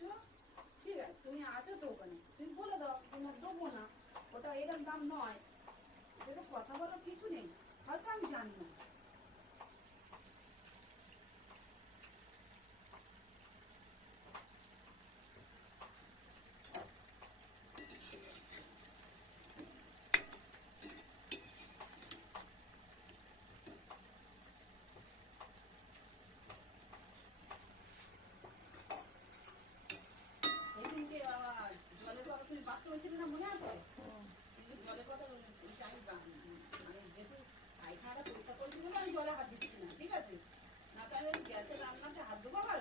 বলছো, ঠিক আছে তুমি আছো তো ওখানে, তুমি বলে দাও তোমার দেবো না, ওটা এরকম দাম নয়, এটা কথা বলার কিছু নেই, হয়তো আমি জানি না। সেদিনকে জলের কথা তুমি বাচ্চা হয়েছিল না, মনে আছে? কিন্তু জলের কথা আমি মানে যেহেতু পায়খানাটা পরিষ্কার করেছিল না, আমি জলে হাত দিচ্ছি না, ঠিক আছে? না তো আমি গ্যাসের রান্নাতে হাত দেবো আবার